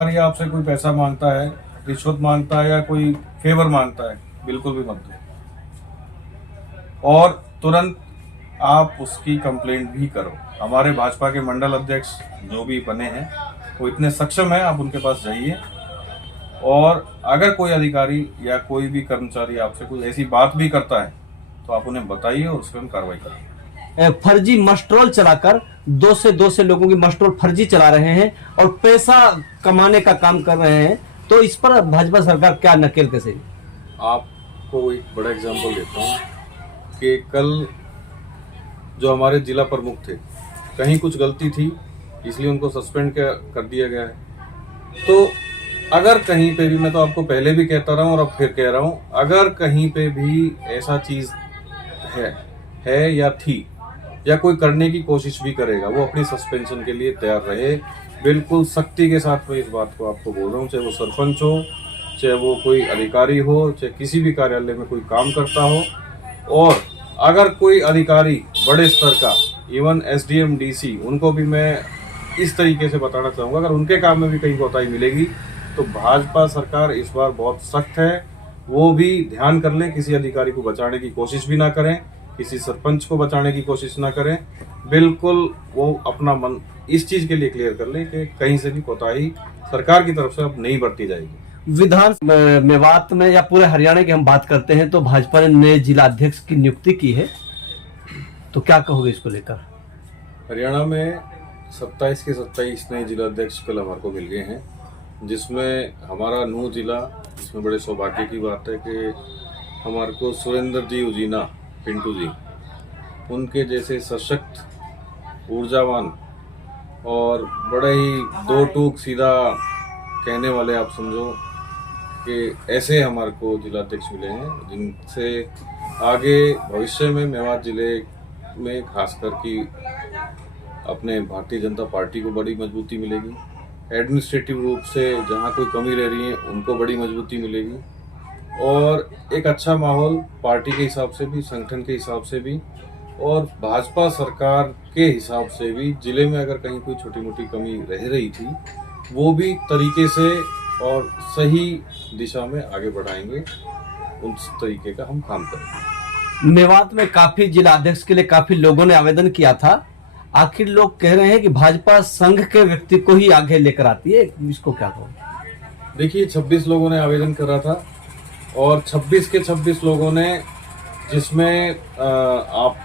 अधिकारी आपसे कोई पैसा मांगता है, रिश्वत मांगता है या कोई फेवर मांगता है, बिल्कुल भी मत दो और तुरंत आप उसकी कंप्लेंट भी करो। हमारे भाजपा के मंडल अध्यक्ष जो भी बने हैं वो इतने सक्षम हैं, आप उनके पास जाइए और अगर कोई अधिकारी या कोई भी कर्मचारी आपसे कोई ऐसी बात भी करता है तो आप उन्हें बताइए और उस पर हम कार्रवाई करेंगे। फर्जी मस्ट्रोल चलाकर दो से लोगों की मस्ट्रोल फर्जी चला रहे हैं और पैसा कमाने का काम कर रहे हैं, तो इस पर भाजपा सरकार क्या नकेल कसेगी? आपको एक बड़ा एग्जांपल देता हूँ कि कल जो हमारे जिला प्रमुख थे, कहीं कुछ गलती थी इसलिए उनको सस्पेंड कर दिया गया है। तो अगर कहीं पे भी, मैं तो आपको पहले भी कहता रहा हूँ और अब फिर कह रहा हूँ, अगर कहीं पे भी ऐसा चीज है या थी या कोई करने की कोशिश भी करेगा, वो अपनी सस्पेंशन के लिए तैयार रहे। बिल्कुल सख्ती के साथ मैं इस बात को आपको बोल रहा हूँ, चाहे वो सरपंच हो, चाहे वो कोई अधिकारी हो, चाहे किसी भी कार्यालय में कोई काम करता हो। और अगर कोई अधिकारी बड़े स्तर का, इवन एसडीएम डीसी, उनको भी मैं इस तरीके से बताना चाहूँगा, अगर उनके काम में भी कहीं कोताही मिलेगी तो भाजपा सरकार इस बार बहुत सख्त है। वो भी ध्यान कर लें, किसी अधिकारी को बचाने की कोशिश भी ना करें, किसी सरपंच को बचाने की कोशिश ना करें। बिल्कुल वो अपना मन इस चीज के लिए क्लियर कर लें कि कहीं से भी कोताही सरकार की तरफ से अब नहीं बरती जाएगी। विधान मेवात में या पूरे हरियाणा की हम बात करते हैं तो भाजपा ने नए जिला अध्यक्ष की नियुक्ति की है, तो क्या कहोगे इसको लेकर? हरियाणा में 27 के 27 नए जिला अध्यक्ष कल हमारे को मिल गए हैं, जिसमें हमारा नूह जिला, इसमें बड़े सौभाग्य की बात है कि हमारे को सुरेंद्र जी उजीना पिंटू जी, उनके जैसे सशक्त, ऊर्जावान और बड़े ही दो टूक सीधा कहने वाले, आप समझो कि ऐसे हमारे को जिला अध्यक्ष मिले हैं, जिनसे आगे भविष्य में मेवात जिले में खासकर की अपने भारतीय जनता पार्टी को बड़ी मजबूती मिलेगी। एडमिनिस्ट्रेटिव रूप से जहाँ कोई कमी रह रही है उनको बड़ी मजबूती मिलेगी और एक अच्छा माहौल पार्टी के हिसाब से भी, संगठन के हिसाब से भी और भाजपा सरकार के हिसाब से भी। जिले में अगर कहीं कोई छोटी मोटी कमी रह रही थी वो भी तरीके से और सही दिशा में आगे बढ़ाएंगे, उस तरीके का हम काम करेंगे। मेवात में काफी जिला अध्यक्ष के लिए काफी लोगों ने आवेदन किया था, आखिर लोग कह रहे हैं कि भाजपा संघ के व्यक्ति को ही आगे लेकर आती है, इसको क्या कहो? देखिए, 26 लोगों ने आवेदन करा था और 26 के 26 लोगों ने, जिसमें आप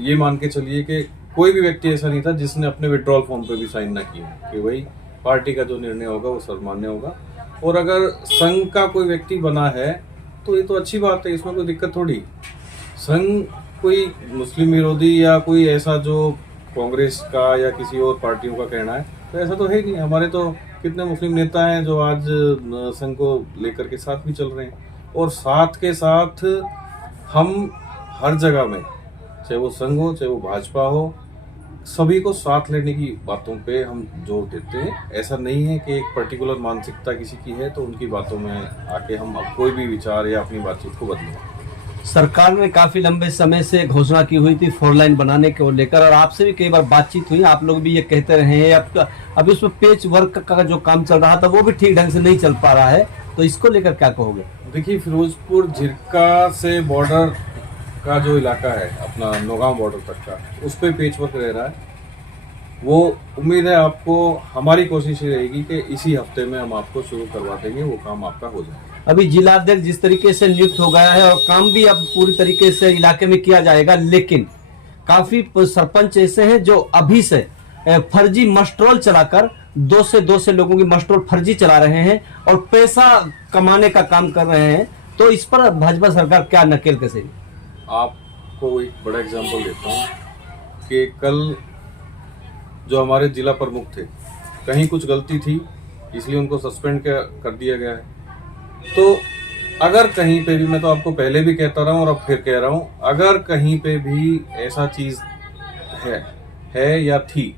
ये मान के चलिए कि कोई भी व्यक्ति ऐसा नहीं था जिसने अपने विड्रॉल फॉर्म पे भी साइन ना किया कि भाई पार्टी का जो निर्णय होगा वो सर्वमान्य होगा। और अगर संघ का कोई व्यक्ति बना है तो ये तो अच्छी बात है, इसमें कोई दिक्कत थोड़ी। संघ कोई मुस्लिम विरोधी या कोई ऐसा जो कांग्रेस का या किसी और पार्टियों का कहना है, तो ऐसा तो है नहीं। हमारे तो कितने मुस्लिम नेता हैं जो आज संघ को लेकर के साथ भी चल रहे हैं और साथ के साथ हम हर जगह में, चाहे वो संघ हो चाहे वो भाजपा हो, सभी को साथ लेने की बातों पे हम जोर देते हैं। ऐसा नहीं है कि एक पर्टिकुलर मानसिकता किसी की है तो उनकी बातों में आके हम अब कोई भी विचार या अपनी बातचीत को बदलें। सरकार ने काफी लंबे समय से घोषणा की हुई थी 4 लाइन बनाने को लेकर और आपसे भी कई बार बातचीत हुई, आप लोग भी ये कहते रहे हैं। अभी उसमें पेच वर्क का जो काम चल रहा था वो भी ठीक ढंग से नहीं चल पा रहा है, तो इसको लेकर क्या कहोगे? देखिए, फिरोजपुर झिरका से बॉर्डर का जो इलाका है अपना नौगांव बॉर्डर तक का, उस पर पेच वर्क रह रहा है। वो उम्मीद है आपको, हमारी कोशिश ये रहेगी कि इसी हफ्ते में हम आपको शुरू करवा देंगे, वो काम आपका हो जाएगा। अभी जिला अध्यक्ष जिस तरीके से नियुक्त हो गया है और काम भी अब पूरी तरीके से इलाके में किया जाएगा, लेकिन काफी सरपंच ऐसे हैं जो अभी से फर्जी मस्ट्रोल चलाकर दो से लोगों की मस्ट्रोल फर्जी चला रहे हैं और पैसा कमाने का काम कर रहे हैं, तो इस पर भाजपा सरकार क्या नकेल कसेगी? आपको एक बड़ा एग्जांपल देता हूँ कि कल जो हमारे जिला प्रमुख थे, कहीं कुछ गलती थी इसलिए उनको सस्पेंड कर दिया गया है। तो अगर कहीं पे भी, मैं तो आपको पहले भी कहता रहा हूँ और अब फिर कह रहा हूँ, अगर कहीं पे भी ऐसा चीज है या थी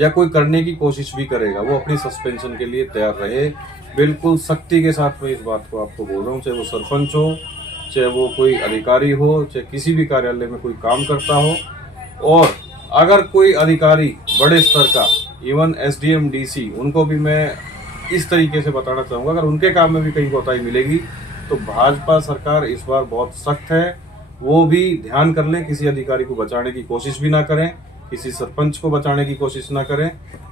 या कोई करने की कोशिश भी करेगा, वो अपनी सस्पेंशन के लिए तैयार रहे। बिल्कुल सख्ती के साथ मैं इस बात को आपको बोल रहा हूँ, चाहे वो सरपंच हो, चाहे वो कोई अधिकारी हो, चाहे किसी भी कार्यालय में कोई काम करता हो। और अगर कोई अधिकारी बड़े स्तर का, इवन एसडीएम डीसी, उनको भी मैं इस तरीके से बताना चाहूँगा, अगर उनके काम में भी कहीं कोताही मिलेगी तो भाजपा सरकार इस बार बहुत सख्त है। वो भी ध्यान कर लें, किसी अधिकारी को बचाने की कोशिश भी ना करें, किसी सरपंच को बचाने की कोशिश ना करें।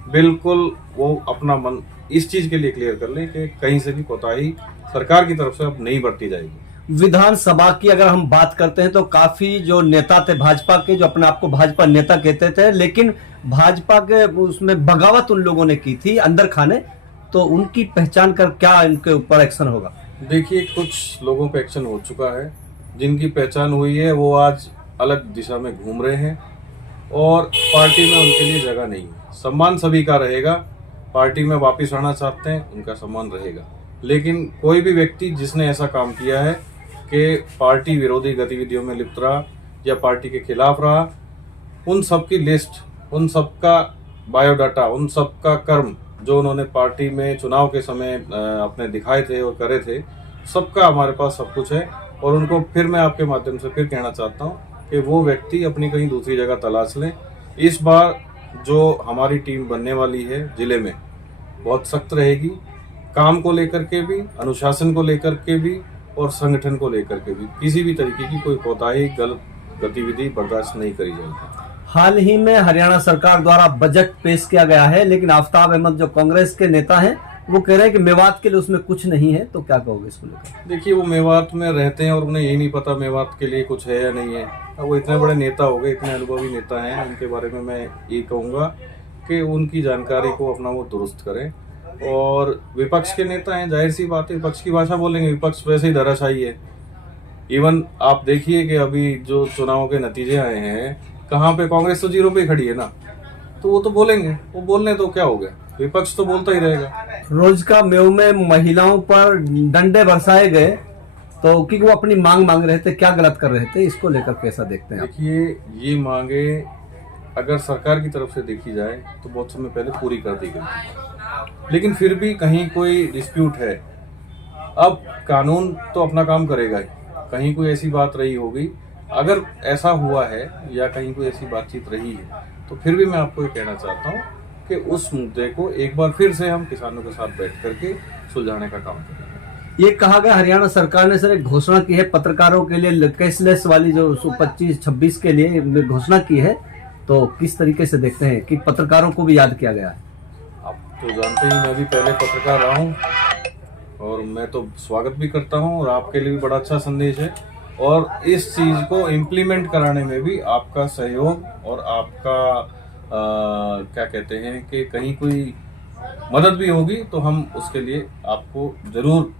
बिल्कुल वो अपना मन इस चीज के लिए क्लियर कर लें कि कहीं से भी कोताही सरकार की तरफ से अब नहीं बरती जाएगी। विधानसभा की अगर हम बात करते हैं तो काफी जो नेता थे भाजपा के, जो अपने आप को भाजपा नेता कहते थे, लेकिन भाजपा के उसमें बगावत उन लोगों ने की थी अंदर खाने, तो उनकी पहचान कर क्या इनके ऊपर एक्शन होगा? देखिए, कुछ लोगों पे एक्शन हो चुका है, जिनकी पहचान हुई है वो आज अलग दिशा में घूम रहे हैं और पार्टी में उनके लिए जगह नहीं है। सम्मान सभी का रहेगा, पार्टी में वापस आना चाहते हैं उनका सम्मान रहेगा, लेकिन कोई भी व्यक्ति जिसने ऐसा काम किया है कि पार्टी विरोधी गतिविधियों में लिप्त रहा या पार्टी के खिलाफ रहा, उन सब की लिस्ट, उन सब का बायोडाटा, उन सब का कर्म जो उन्होंने पार्टी में चुनाव के समय अपने दिखाए थे और करे थे, सबका हमारे पास सब कुछ है। और उनको फिर मैं आपके माध्यम से फिर कहना चाहता हूँ कि वो व्यक्ति अपनी कहीं दूसरी जगह तलाश लें। इस बार जो हमारी टीम बनने वाली है जिले में बहुत सख्त रहेगी, काम को लेकर के भी, अनुशासन को लेकर के भी और संगठन को लेकर के भी। किसी भी तरीके की कोई कोताही, गलत गतिविधि बर्दाश्त नहीं करी जाएगी। हाल ही में हरियाणा सरकार द्वारा बजट पेश किया गया है, लेकिन आफ्ताब अहमद जो कांग्रेस के नेता हैं वो कह रहे हैं कि मेवात के लिए उसमें कुछ नहीं है, तो क्या कहोगे इसको लेकर? देखिए, वो मेवात में रहते हैं और उन्हें यही नहीं पता मेवात के लिए कुछ है या नहीं है। अब वो इतने बड़े नेता हो गए, इतने अनुभवी नेता हैं, उनके बारे में मैं ये कहूँगा कि उनकी जानकारी को अपना वो दुरुस्त करें। और विपक्ष के नेता हैं, जाहिर सी बात है विपक्ष की भाषा बोलेंगे, विपक्ष वैसे ही धराशायी है। इवन आप देखिए कि अभी जो चुनाव के नतीजे आए हैं, कहाँ पे कांग्रेस तो 0 पे खड़ी है ना, तो वो तो बोलेंगे, वो बोलने तो क्या हो गया, विपक्ष तो बोलता ही रहेगा। रोज का मेव में महिलाओं पर डंडे बरसाए गए, तो क्योंकि वो अपनी मांग रहे थे, क्या गलत कर रहे थे, इसको लेकर कैसा देखते हैं आप? देखिए, ये मांगे अगर सरकार की तरफ से देखी जाए तो बहुत समय पहले पूरी कर दी गई थी, लेकिन फिर भी कहीं कोई डिस्प्यूट है। अब कानून तो अपना काम करेगा ही, कहीं कोई ऐसी बात रही होगी, अगर ऐसा हुआ है या कहीं कोई ऐसी बातचीत रही है, तो फिर भी मैं आपको ये कहना चाहता हूँ कि उस मुद्दे को एक बार फिर से हम किसानों के साथ बैठ करके सुलझाने का काम करेंगे। ये कहा गया हरियाणा सरकार ने सर एक घोषणा की है पत्रकारों के लिए, कैशलेस वाली जो 25-26 के लिए घोषणा की है, तो किस तरीके से देखते हैं कि पत्रकारों को भी याद किया गया है? आप तो जानते ही, मैं भी पहले पत्रकार रहा हूँ और मैं तो स्वागत भी करता हूँ और आपके लिए भी बड़ा अच्छा संदेश है। और इस चीज को इम्प्लीमेंट कराने में भी आपका सहयोग और आपका क्या कहते हैं कि कहीं कोई मदद भी होगी तो हम उसके लिए आपको जरूर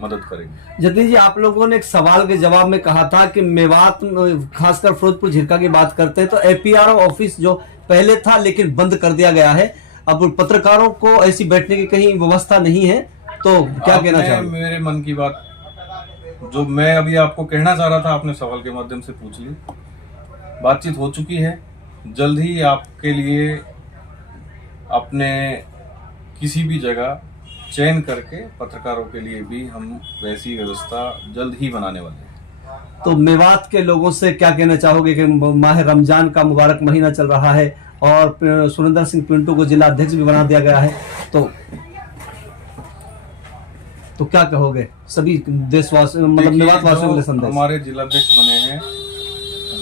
मदद करेंगे। जतिन जी, आप लोगों ने एक सवाल के जवाब में कहा था कि मेवात, खासकर फिरोजपुर झिरका की बात करते हैं तो एपीआरओ ऑफिस जो पहले था लेकिन बंद कर दिया गया है, अब पत्रकारों को ऐसी बैठने की कहीं व्यवस्था नहीं है, तो क्या कहना चाहोगे? मेरे मन की बात जो मैं अभी आपको कहना चाह रहा था, आपने सवाल के माध्यम से पूछ ली। बातचीत हो चुकी है, जल्द ही आपके लिए अपने किसी भी जगह चयन करके पत्रकारों के लिए भी हम वैसी व्यवस्था जल्द ही बनाने वाले हैं। तो मेवात के लोगों से क्या कहना चाहोगे कि माह रमजान का मुबारक महीना चल रहा है और सुरेंद्र सिंह पिंटू को जिला अध्यक्ष भी बना दिया गया है, तो क्या कहोगे सभी देशवासियों, मतलब मेवात वासियों के लिए संदेश? हमारे जिलाध्यक्ष बने हैं,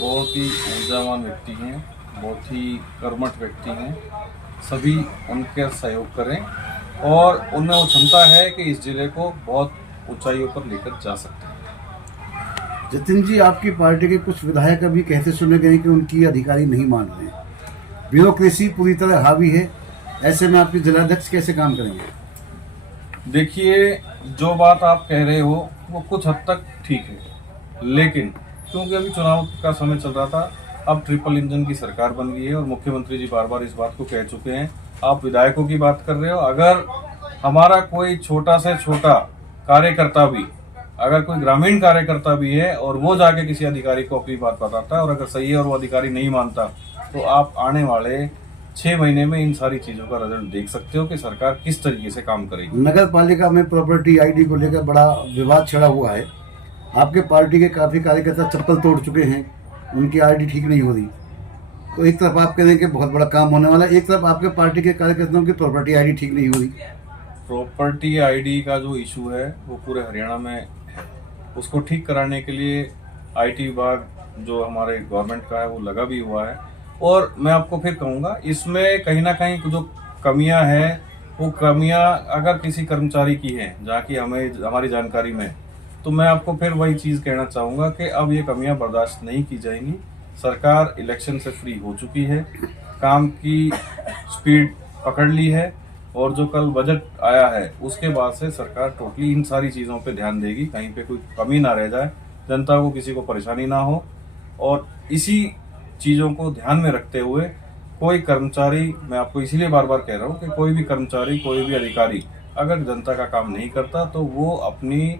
बहुत ही ऊर्जावान व्यक्ति हैं, बहुत ही कर्मठ व्यक्ति हैं, सभी उनके सहयोग करें और उनमें वो क्षमता है कि इस जिले को बहुत ऊंचाइयों पर लेकर जा सकते हैं। जतिन जी, आपकी पार्टी के कुछ विधायक अभी कहते सुने गए कि उनकी अधिकारी नहीं मान रहे, ब्यूरोक्रेसी पूरी तरह हावी है, ऐसे में आपके जिलाध्यक्ष कैसे काम करेंगे? देखिए, जो बात आप कह रहे हो वो कुछ हद तक ठीक है, लेकिन क्योंकि अभी चुनाव का समय चल रहा था, अब ट्रिपल इंजन की सरकार बन गई है और मुख्यमंत्री जी बार बार इस बात को कह चुके हैं। आप विधायकों की बात कर रहे हो, अगर हमारा कोई छोटा से छोटा कार्यकर्ता भी, अगर कोई ग्रामीण कार्यकर्ता भी है और वो जाके किसी अधिकारी को अपनी बात बताता है और अगर सही है और वो अधिकारी नहीं मानता, तो आप आने वाले 6 महीने में इन सारी चीजों का रिजल्ट देख सकते हो कि सरकार किस तरीके से काम करेगी। नगर पालिका में प्रॉपर्टी आईडी को लेकर बड़ा विवाद छिड़ा हुआ है, आपके पार्टी के काफी कार्यकर्ता चप्पल तोड़ चुके हैं, उनकी आईडी ठीक नहीं हो रही, तो एक तरफ आप कह रहे हैं कि बहुत बड़ा काम होने वाला है, एक तरफ आपके पार्टी के कार्यकर्ताओं की प्रॉपर्टी आईडी ठीक नहीं हो रही। प्रॉपर्टी आईडी का जो इशू है वो पूरे हरियाणा में है। उसको ठीक कराने के लिए आईटी विभाग जो हमारे गवर्नमेंट का है वो लगा भी हुआ है। और मैं आपको फिर कहूँगा, इसमें कहीं ना कहीं जो कमियां हैं वो कमियां अगर किसी कर्मचारी की हैं जहाँ की हमारी जानकारी में, तो मैं आपको फिर वही चीज़ कहना चाहूँगा कि अब ये कमियां बर्दाश्त नहीं की जाएंगी। सरकार इलेक्शन से फ्री हो चुकी है, काम की स्पीड पकड़ ली है, और जो कल बजट आया है उसके बाद से सरकार टोटली इन सारी चीज़ों पे ध्यान देगी, कहीं पे कोई कमी ना रह जाए, जनता को किसी को परेशानी ना हो। और इसी चीज़ों को ध्यान में रखते हुए कोई कर्मचारी, मैं आपको इसीलिए बार बार कह रहा हूँ कि कोई भी कर्मचारी, कोई भी अधिकारी अगर जनता का काम नहीं करता तो वो अपनी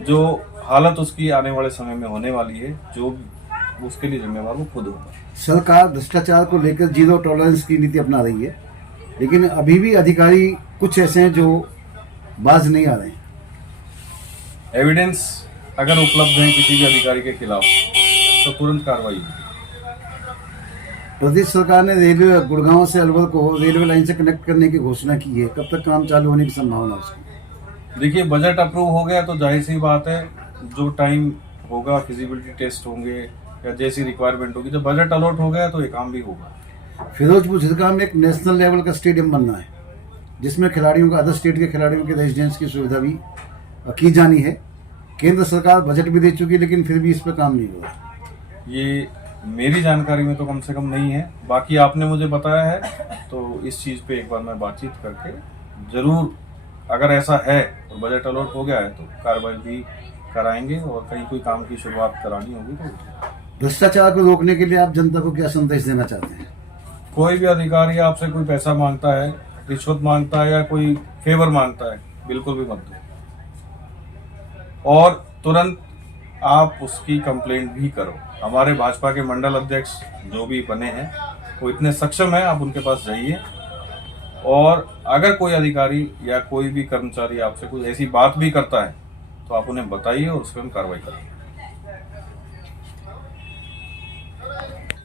जो हालत उसकी आने वाले समय में होने वाली है, जो उसके लिए जिम्मेवार वो खुद होगा। सरकार भ्रष्टाचार को लेकर जीरो टॉलरेंस की नीति अपना रही है, लेकिन अभी भी अधिकारी कुछ ऐसे हैं जो बाज नहीं आ रहे हैं। एविडेंस अगर उपलब्ध है किसी भी अधिकारी के खिलाफ तो तुरंत कार्रवाई होगी। प्रदेश सरकार ने रेलवे गुड़गांव से अलवर को रेलवे लाइन से कनेक्ट करने की घोषणा की है, कब तक काम चालू होने की संभावना है उसकी? देखिए, बजट अप्रूव हो गया तो जाहिर सी बात है, जो टाइम होगा, फिजिबिलिटी टेस्ट होंगे या जैसी रिक्वायरमेंट होगी, जब बजट अलॉट हो गया तो ये काम भी होगा। फिरोजपुर झिरका में एक नेशनल लेवल का स्टेडियम बनना है, जिसमें खिलाड़ियों का, अदर स्टेट के खिलाड़ियों के रेजिडेंस की सुविधा भी की जानी है। केंद्र सरकार बजट भी दे चुकी है, लेकिन फिर भी इस पर काम नहीं हो रहा। ये मेरी जानकारी में तो कम से कम नहीं है, बाकी आपने मुझे बताया है तो इस चीज़ पे एक बार मैं बातचीत करके जरूर, अगर ऐसा है और बजट अलॉट हो गया है तो कार्रवाई भी कराएंगे, और कहीं कोई काम की शुरुआत करानी होगी तो। भ्रष्टाचार को रोकने के लिए आप जनता को क्या संदेश देना चाहते हैं? कोई भी अधिकारी आपसे कोई पैसा मांगता है, रिश्वत मांगता है या कोई फेवर मांगता है, बिल्कुल भी मत दो, और तुरंत आप उसकी कंप्लेंट भी करो। हमारे भाजपा के मंडल अध्यक्ष जो भी बने हैं वो इतने सक्षम हैं, आप उनके पास जाइए, और अगर कोई अधिकारी या कोई भी कर्मचारी आपसे कुछ ऐसी बात भी करता है तो आप उन्हें बताइए और उस पर हम कार्रवाई करेंगे।